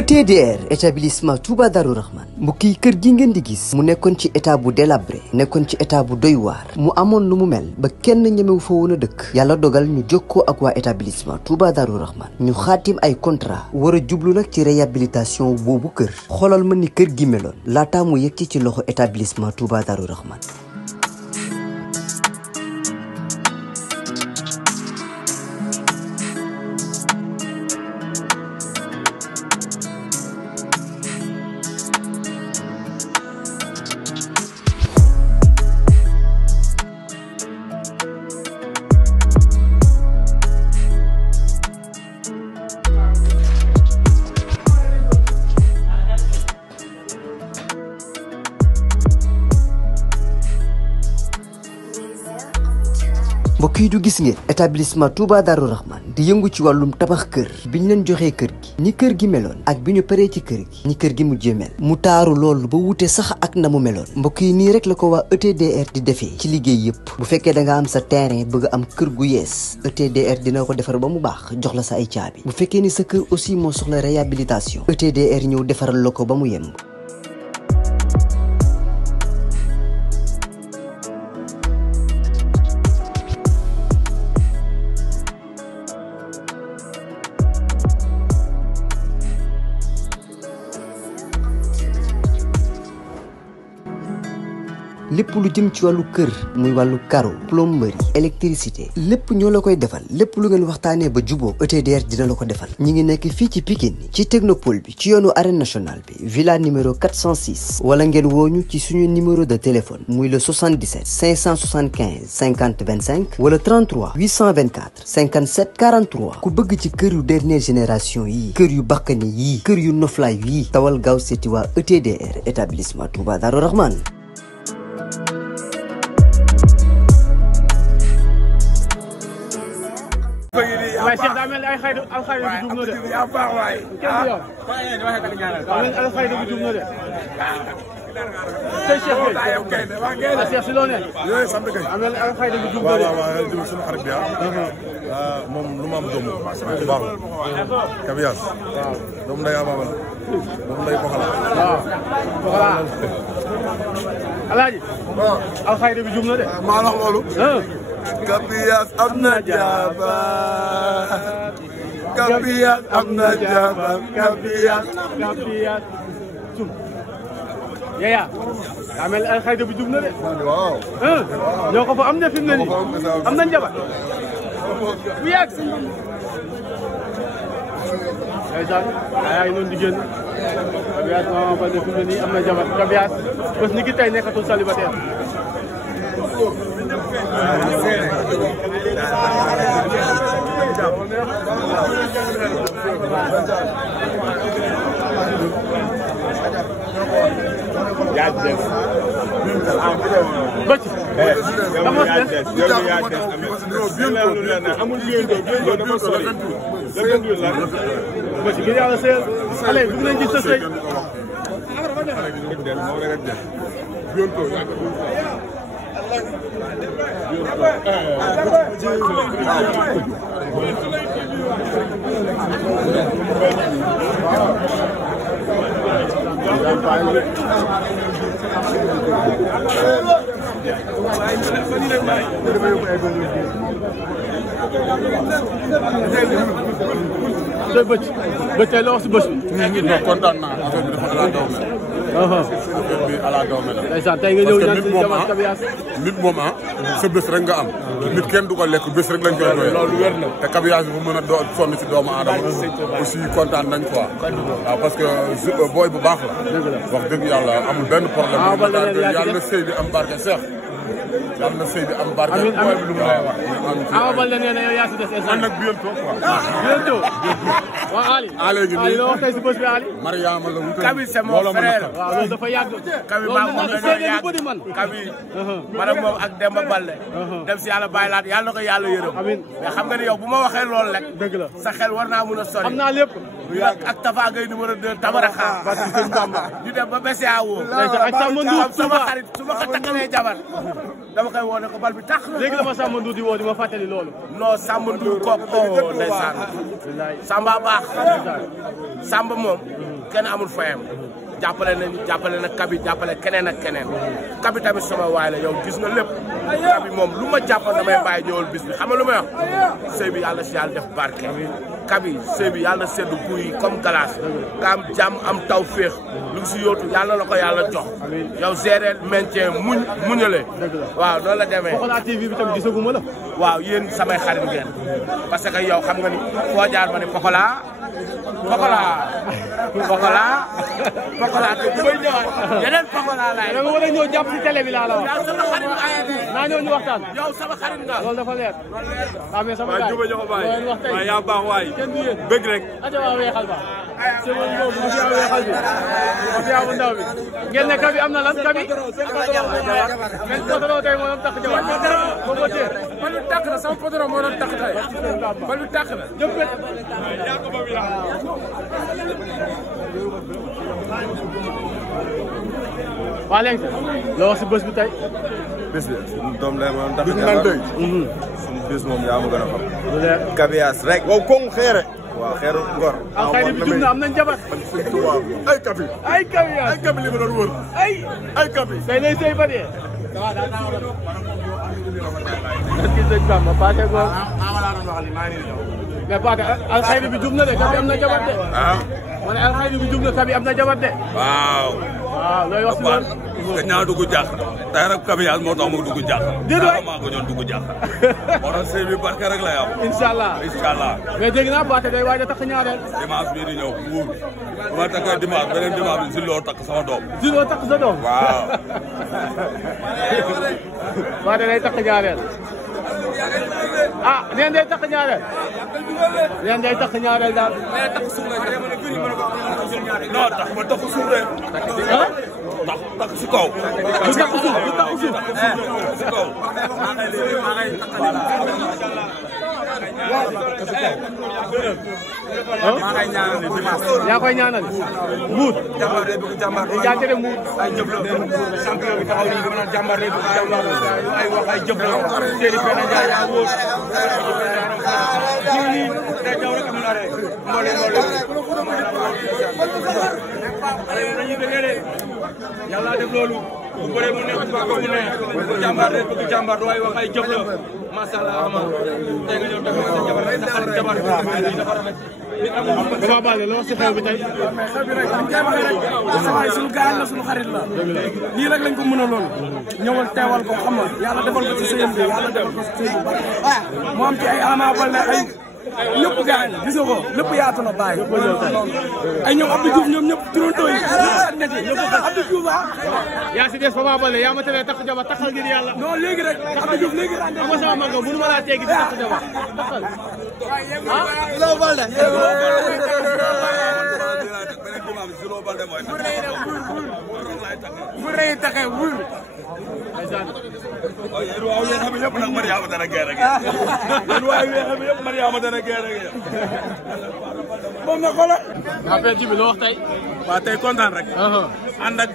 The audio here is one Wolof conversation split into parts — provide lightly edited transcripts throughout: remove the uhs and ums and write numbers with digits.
ETDR établissement Touba Darou Rahman mbokk yi kër gi ngeen di gis mu nekkoon ci état bu délabré nekkoon ci état bu doy waar mu amoon lu mu mel ba kenn ñemewu fa woon a dëkk yàlla dogal ñu jokkoo ak waa établissement Touba Darou Rahman ñu xaatim ay contrat war a jublu nag ci réhabilitation boobu kër xoolal ma ni kër gi meloon laataa mu yegg ci loxo établissement Touba Darou Rahman. mbokk yi du gis ngeen établissement Touba Darou Rahman di yëngu ci wàllum tabax kër bi ñu leen joxee kër gi ni kër gi meloon ak bi ñu paree ci kër gi ni kër gi mujjee mel mu taaru loolu ba wute sax ak na mu meloon mbokk yi nii rek la ko waa ETDR di defee ci liggéey yëpp bu fekkee da nga am sa terrain bëgg am kër gu yees ETDR dina ko defar ba mu baax jox la sa ay caabi bu fekkee ni sa kër aussi moo soxla réhabilitation ETDR ñëw defaral la ko ba mu yemb. lépp lu jëm ci wàllu kër muy wàllu carreau plomberie électricité lépp ñoo la koy defal lépp lu ngeen waxtaanee ba juboo ETDR dina la ko defal ñi ngi nekk fii ci Pikine ci technopole bi ci yoonu arène nationale bi villa numéro 406 wala ngeen wooñu ci suñu numéro de téléphone muy le 77 575 50 25 wala 33 824 57 43 ku bëgg ci kër yu dernière génération yii kër yu bakkane yii kër yu noflaay yii tawal gaaw seeti waa ETDR établissement Touba Darou Rahman. waaye Cheikh daa mel ni alxayda bi jub na de. yaa baax waay. kenn du yow. daa mel ni alxayda bi jub na de. sëñ Cheikh Gueye. ah Cheikh si loo ne. yooyu sant kay. daa mel ni alxayda bi jub na de. waaw waaw waaw suñu xarit bi moom lu ma am doomu ko baax baaxul. Kabiyaas. waaw doomu nday Amama la. doomu nday Poxala. waaw Poxala. Alaaji. waaw alxayda bi jub na de. maa wax loolu. Kabiyaas am na jabar. Kabiyaas am na jabar. Kabiyaas. Yaya daa mel ni alxayda bi jub na de. waaw. ñoo ko fa am de fi mu ne nii am na njabar bu yàgg. ndeysaan yaa ngi noonu di génn Kabiyaas maa ba ne fi mu ne nii am na jabar Kabiyaas bés ni ki tey nekkatul célibataire. jaajëf. bëcc. dama des. amul bientôt dafa sori. bëcc gi yàlla sëyal xale yi bëgg nañ gis sa sëy. tey bëcc tey la wax si bés bi. non kontaan naa affaire bi dafa ala daw mel. affaire bi ala daw mel. ndeysaan tey nga ñëw ñaan si jabar Kabiyaas. nit moom sa bés rek nga am. nit kenn du ko lekk bés rek lañ koy doyee. loolu wér na. te Kabiyaas bi bu mën a sonn si doomu aadama. aussi kontaan nañ quoi. waaw parce que booy bu baax la. wax dëgg yàlla amul benn problème. yàlla na sëy bi am barke Cheikh. yàlla na sëy bi am barke. amiin amiin lu mu lay wax. Ama Baldé nee na yow yaa si des instant. man nag bientôt quoi. bientôt. waa Ali. Ali gi Ali loo wax tey si bés bi Ali. Mariama la wutal. Kabi c'est mon frère. waaw loolu dafa yàgg. Kabi maa moom dañoo yàgg Kabi. man ak moom ak Demba Baldé. dem si yàlla bàyyi laat yàlla na ko yàlla yërëm. amiin mais xam nga ni yow bu ma waxee loolu rek. dëgg la sa xel war naa mun a sori. xam naa lépp. ak Tafa Gueye numéro 2 Tabaraka. parce que sëñ Bamba. ñu dem ba Bessiawo. ak sama Ndour sama xarit su ma ko takkalee jabar dama koy woo ne ko bal bi tax na. léegi dama Samba Ndour di woo di ma fàttali loolu. non Samba Ndour kooku oh ndeysaan. Samba baax. Samba moom kenn amul fayam. jàppale na Kabi jàppale keneen ak keneen. Kabi tamit sama waay la yow gis nga lépp. Kabi moom lu ma jàppoon damay bàyyi ñëwal bis bi xam nga lu may wax. sëy bi yàlla si yàlla def barke. Kabi sëy bi yàlla seddu buy comme glace. nga am jàmm am taw féex. lu si yóotu yàlla la ko yàlla jox. yow gérer maintien muñale. waaw noonu la demee. Pokola TV bi tam gisaguma la. waaw yéen samay xarit ngeen. parce que yow xam nga ni foo jaar ma ne Pokola. Pokola te bu may ñëwaat yeneen Pokola laay. da nga war a ñëw jàpp si télé bi laa la wax. yow sama xarit nga naa ñëw ñu waxtaan. yow sama xarit nga. loolu dafa leer. waaw mais sama gars yi waaw yaa baax waay. kenn du yéen bëgg rek. aja waa weexal ba. sama boobu mu fi weexal bi. mu fi bu ndaw bi. ngeen ne Kabi am na lan Kabi. ngeen potoro tey moo doon takk jabar. moo ko téye. man lu takk na sama potoro moo doon takk tey. man lu takk na. waa léegi loo wax si bés bi tey. bés bi suñu doom lay ma tax a jàppale. suñu bés moom yaa ma gën a xam. lu leer Kabiyaas rek. waaw koŋŋ xeere. waaw xeeru ngor. alxayri bi jum na am nañ jabar. ay Kabi. ay Kabiyaas ay Kabi li ma doon wër. ay Kabi. tey lay sëy ba dee. gis nañ Bamba Pathé Ngor. mais Pathé alxayri bi jum na de Kabi am na jabar de. ma ne alxayri bi jum na Kabi am na jabar de. waaw. waaw looy wax si loolu. nga ñaa dugg jàq. tey rek Kabiyaas moo tax mu dugg jàq. déedéet waay maa ko ñoon dugg jàq. moo tax sëy bi barke rek lay am. incha allah incha allah. mais dégg naa Pathé day waaj a takk ñaareel. dimanche bii di ñëw Mbour. bu ma takkee dimanche beneen dimanche bi si loo takk sama doom. si loo takk sa doom. waaw. Pathé day takk ñaareel. ah neen day takk ñaareel. neen day takk ñaareel daal. non tax ma takk suuf rek. ah. takk si kaw. du takk suuf du takk suuf. si kaw. yaa koy ñaanal. muut. day jaajëfee muut. ay jëf la champion bi taxaw nii dama jàmbar rek ay wax ay jëf la seeni benn jaay yaa wóor ni day daw rek amul arrêt mbolé dañuy bëggee de yàlla def loolu bu bëree mu neex ba ko mu neex jàmbar rek bëgg jàmbar du ay wax ay jëf la masha Allah ama tey nga ñëw taxaw sa jabar rek taxaw jabar dama baale loo wax si xew bi tey. xew bi rek dañ koy waxee rek waaye suñu gaal la suñu xarit la lii rek lañ ko mën a lool ñëwal teewal ko xam nga yàlla defal ko ci sëyam bi yàlla defal ko ci sëy bu baax mu am ci ay Ama Baldé ay ñëpp gaañ gis nga ko lépp yaatu na bàyyi ay ñoom Abdou Diouf ñoom ñëpp turandoo yi nekk Abdou Diouf yaa si des Papa Baldé yaa ma teree takk jabar taxal ngir yàlla. non léegi rek Abdou Diouf léegi xam nga sama mag mënu ma laa teggi di takk jabar taxal. ah. Zilo Balde. beneen dimanche Zilo Balde mooy takk. bu rëy taxee wul. waaw yéen waaw yéen xam yëpp nag Mariama dana gerte gi. yéen waaye yéen xam yëpp Mariama dana gerte gi. moom na xoolal. affaire ji bi loo wax tey. waaw tey kontaan rek. ànd ak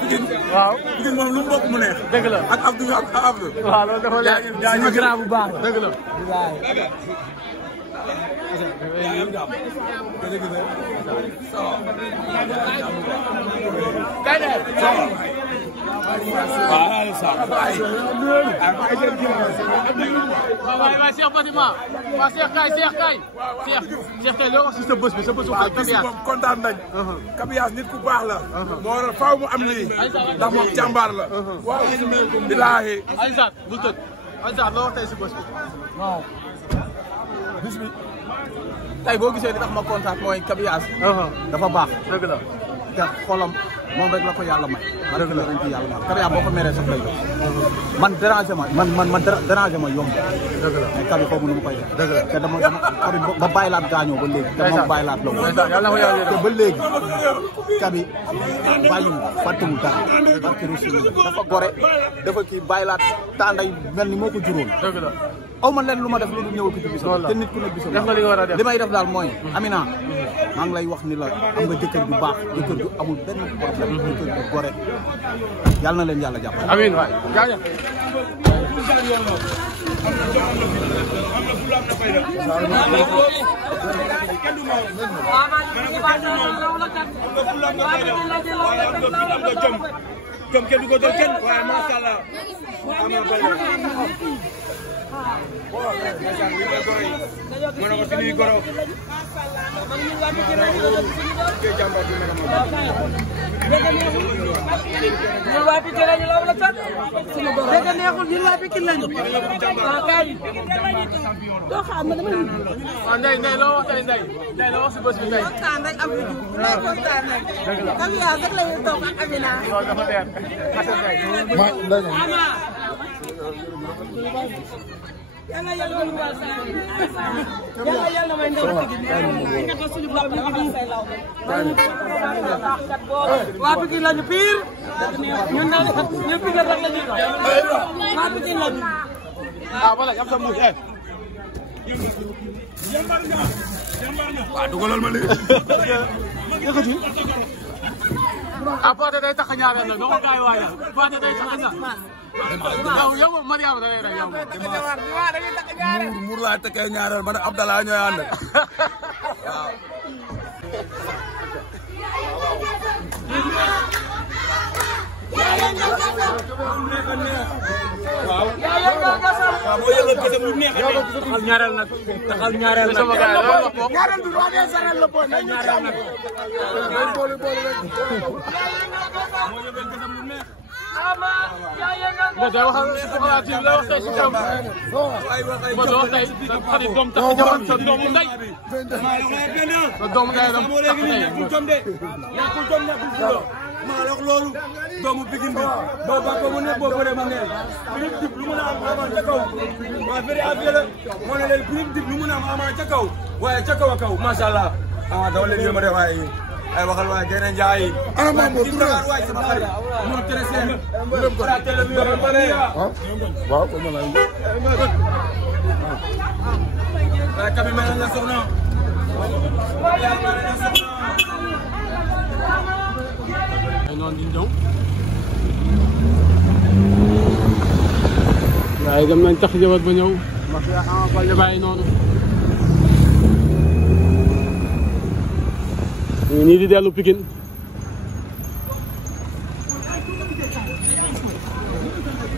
Pikine. waaw Pikine moom lu mu bokk mu neex. dëgg la ak Abdou ak Abdou. waaw loolu dafa leer. suñu grand bu baax dëgg la. waaw Cheikh Fatima waaw Cheikh kay Cheikh kay loo wax si sa bés bi sa bésu Kabiyaas kontaan nañ. Kabiyaas nit ku baax la. moo waral faaw mu am lii. ndax moom jàmbaar la. waaw bilaahi. Aïssat bu tëdd Aïssat loo wax tey si bés bi. waaw bis bi tey boo gisee li tax ma kontaan mooy Kabiyaas. dafa baax. dëgg la. te xolam moom rek la ko yàlla may. dëgg la dañ ci yàlla may Kabiyaas boo ko meree sax lay jox. man déranger ma man déranger ma yomb. dëgg la mais Kabi foofu nu mu koy def. dëgg la te dama Kabi ba bàyyilaat gaañoo ba léegi. te moom bàyyilaat la woon. yàlla na ko yàlla te ba léegi Kabi bàyyiwul fàttewul dara. barke Rasulullah dafa gore dafa kii bàyyilaat tànday mel ni moo ko juróom. dëgg la. aw ma leen lu ma def lu dul ñëwal ko ci bisam te nit ku ne bisam def nga li nga war a def li may def daal mooy Amina maa ngi lay wax ni la am nga jëkkër bu baax jëkkër bu amul benn problème jëkkër bu gore yàlla na leen yàlla jàppale. amiin waay jaajëf. jom kenn du ko dal kenn waaye macha allah ma ne ko suñuy goro ñun waa Pikine lañu la wala kat dégg neexul ñun waa Pikine lañu waa kaay doo xam ne dama Ndeye loo wax tey Ndeye loo wax si bés bi tey. kontaan rek am na jiw lay kontaan rek. comme yaa rek la ñuy toog ak Amina. loolu dafa leer. yàlla yàlla may ndugal say yàlla yàlla may ndaw Pikine nga suñu bopp ñu ngi say law waa Pikine lañu pire ñun nag ñu Pikine rek la ñuy waa Pikine lañu voilà yam sa muus waaw dugalal ma léegi yëkkati Pathé day tax a ñaareel nag doo ko gaay waajal Pathé day tax a ñaareel yow Mariama da lay rey yow muur laa tekkee ñaareel man Abdallah ñooy ànd waaw waaw boo yëgal kese bu neex taxal ñaareel nag taxal ñaareel nag ñaareel bi waa des saral la bon ñaareel nag bon day waxal coopérative la wax tey si jàmm bon da wax tey xarit doom tax a jabar sa doomu ndey sa doomu ndey dam tax tey maa wax loolu doomu Pikine bi boo bàkkoo mu nekk boo bëree ma ngeen Philippe Dib lu mun a am amaan ca kaw waa feri affaire la moo ne leen Philippe Dib lu mun a am amaan ca kaw waaye ca kaw a kaw macha allah ah dama leen yéema de waaye ay waxal waaye gën a njaay ama mo touré waaye sama xarit mo tressé ra tele mi yo bare waaw ko mala waaye kabi mel na soxna ay noonu di ñëw waaye dem nañ tax jabar ba ñëw wax ya Ama Baldé bàyyi noonu ñu nii di dellu Pikine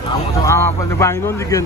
waaw Ama Baldé bàyyi noonu di génn